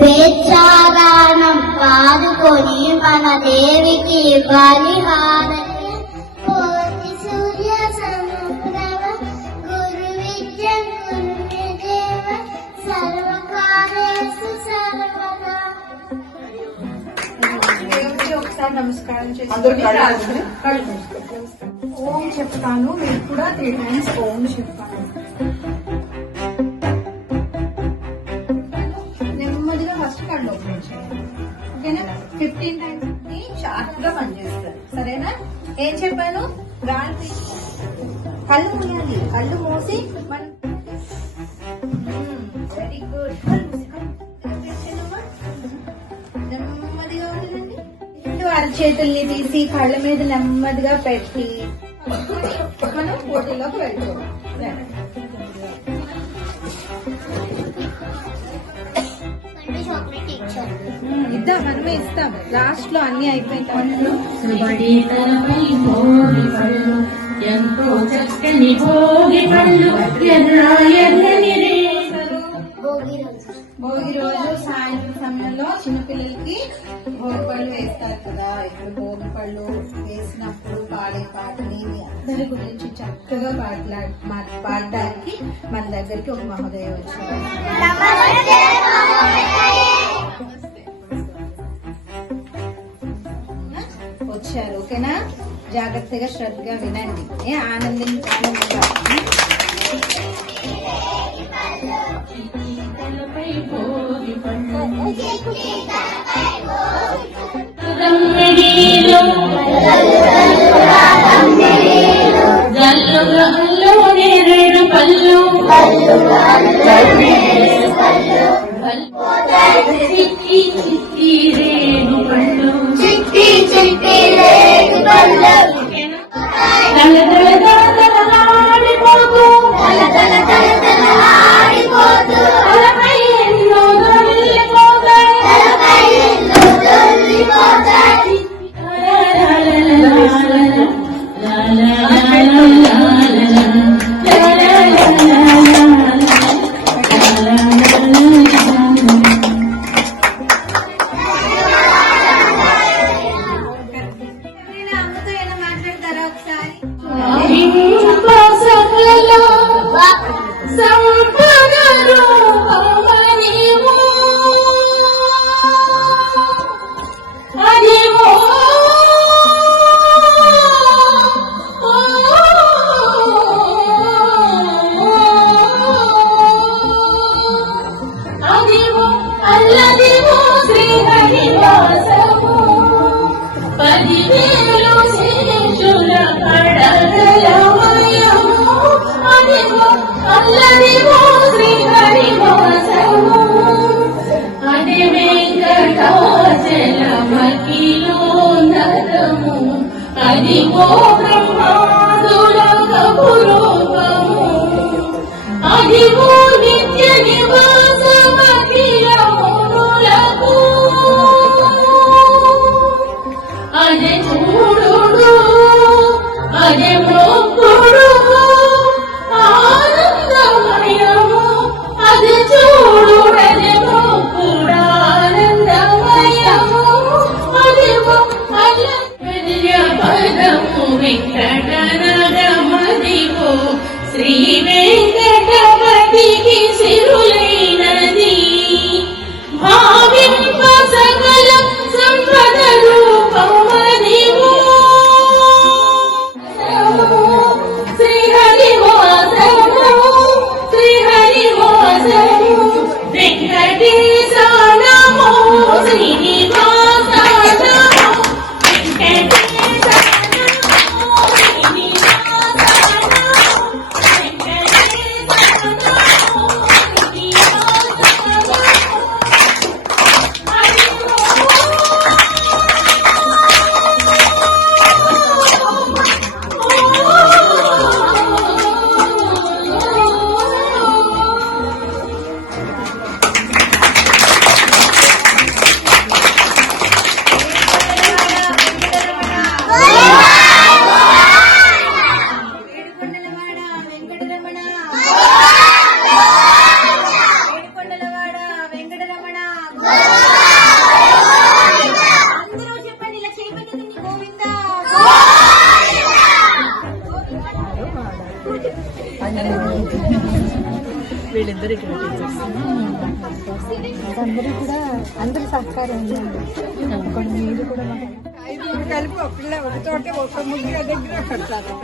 స్వేచ్ఛాగానం పాదుకొని మన దేవికి బలిహారతి కోటి సూర్య సముద్రవ గురు విద్య గురుదేవ సర్వకార్యేషు సర్వదా. ఒకసారి నమస్కారం చేసి ఓం చెప్తాను, మీరు కూడా 3 times ఓం చెప్తాను. నెమ్మదిగా ఫస్ట్ కళ్ళు ఓపెన్ చేయాలి, ఓకేనా? 15 times షార్ప్ గా పనిచేస్తారు, సరేనా? ఏం చెప్పాను? గాలి కళ్ళు మూయాలి, కళ్ళు మూసి మనం వెరీ గుడ్. నెమ్మదిగా వదలండి. అరచేతుల్ని తీసి కళ్ళ మీద నెమ్మదిగా పెట్టి మనం పోటీలోకి వెళ్తాం. ఇద్దాం, మనమే ఇస్తాం. లాస్ట్ లో అన్ని అయిపోయిన ఎంతో చక్కని భోగి పళ్ళు భోగి రోజు సాయంత్రం సమయంలో చిన్నపిల్లలకి భోగి పళ్ళు వేస్తారు కదా. ఇప్పుడు భోగి పళ్ళు వేసినప్పుడు పాడే పాటని మీ అందరి గురించి చక్కగా పాడడానికి మన దగ్గరికి ఒక మహోదయ వచ్చారు, ఓకేనా? జాగ్రత్తగా శ్రద్ధగా వినండి, ఆనందంగా. నేరేడు పళ్ళు చిట్టి చిట్టి రేడు పళ్ళు చిట్టి చిట్టి రేగు పళ్ళు తల తల తల తలలాడిపోతూ తల తల తల తల ఆడిపోతూ తలపై ఎన్నో దొర్లిపోతాయి తలపై ఎన్నో దొర్లిపోతాయి. అమ్మతో ఏమైనా మాట్లాడతారా ఒకసారి? అదిగో బ్రహ్మాదుల పురోగము అదిగో నిత్య నివాసమఖిలములకు అదే చూడు అదే మొక్కుడు ఆనందమయము అదే చూడు అదే మొక్కుడు ఆనందమయము అదిగో పదము వెంకటనగమదిగో శ్రీ వెంకటపతికి సిరులైనది భావింప సకల సంపద రూపమదిగో శ్రీహరివాసము శ్రీహరివాసము వెంకటేశ నమో శ్రీనివాస నమో వెంకటేశ వీళ్ళిద్దరు ఇక్కడ టీచర్స్. అందరూ కూడా అందరి సహకారం ఉందండి. మీరు కూడా ఐదుగురు కలిపి ఒకళ్ళే ఒక చోట ఒక ముగ్గురు దగ్గర కట్టారు.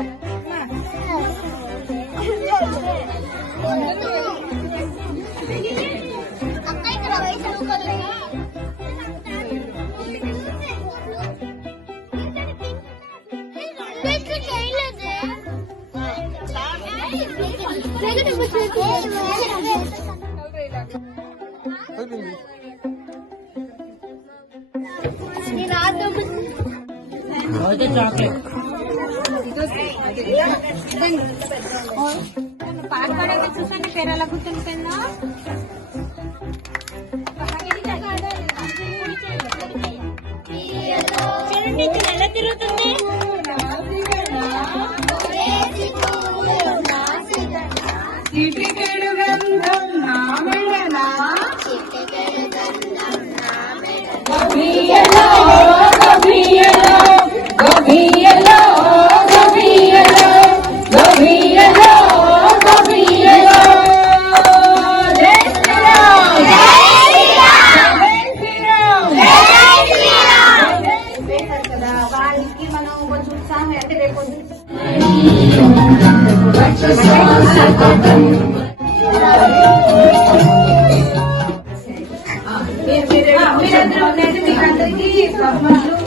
చాక్లెట్ పాట పాడే చూసండి కేరళ కూర్చుంటుందా ఎలా తిరుగుతుంది. చిటికెడు గంధం నా మెడనా కదా వాళ్ళకి మనం కొంచెం ఉత్సాహం అంటే రేపు మీరందరూ ఉండండి. మీకు అందరికీ బహుమతులు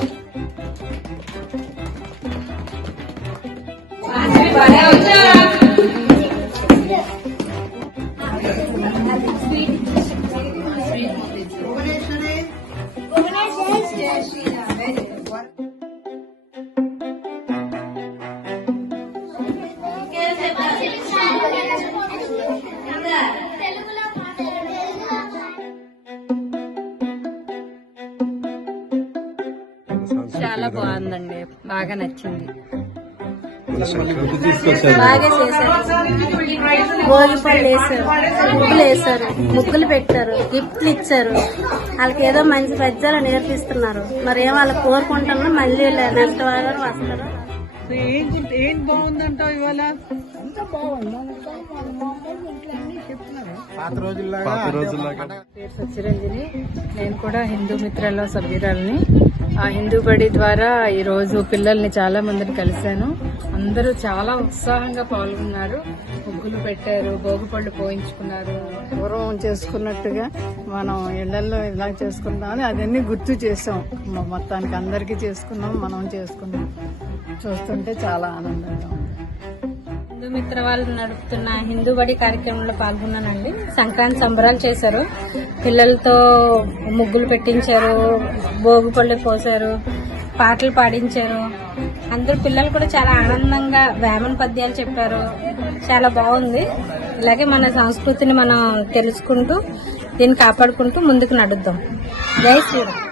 చాలా బాగుందండి, బాగా నచ్చింది. బాగా చేశారు. భోగిపళ్ళు వేశారు, ముగ్గులు వేశారు, ముగ్గులు పెట్టారు, గిఫ్ట్లు ఇచ్చారు. వాళ్ళకి ఏదో మంచి పద్యాలు నేర్పిస్తున్నారు. మరి ఏం వాళ్ళు కోరుకుంటున్నా మళ్ళీ నెక్స్ట్ వారం వస్తారు. ఏం బాగుందంటావు ఇవాళ? పాత రోజుల్లాగా పేరు సత్యరంజని. నేను కూడా హిందూ మిత్రలో సభ్యురాలని. ఆ హిందూ బడి ద్వారా ఈ రోజు పిల్లల్ని చాలా మందిని కలిశాను. అందరూ చాలా ఉత్సాహంగా పాల్గొన్నారు. ముగ్గులు పెట్టారు, భోగిపళ్ళు పోయించుకున్నారు. పూర్వం చేసుకున్నట్టుగా మనం ఇళ్లలో ఇలా చేసుకుంటాం, అదన్నీ గుర్తు చేసాం. మొత్తానికి అందరికీ చేసుకున్నాం, మనం చేసుకున్నాం. చూస్తుంటే చాలా ఆనందంగా ఉంది. హిందూ మిత్ర వాళ్ళు నడుపుతున్న హిందూ బడి కార్యక్రమంలో పాల్గొన్నానండి. సంక్రాంతి సంబరాలు చేశారు, పిల్లలతో ముగ్గులు పెట్టించారు, భోగి పళ్ళు పోసారు, పాటలు పాడించారు. అందరూ పిల్లలు కూడా చాలా ఆనందంగా వేమన పద్యాలు చెప్పారు. చాలా బాగుంది. ఇలాగే మన సంస్కృతిని మనం తెలుసుకుంటూ దీన్ని కాపాడుకుంటూ ముందుకు నడుద్దాం. జై శ్రీరామ్.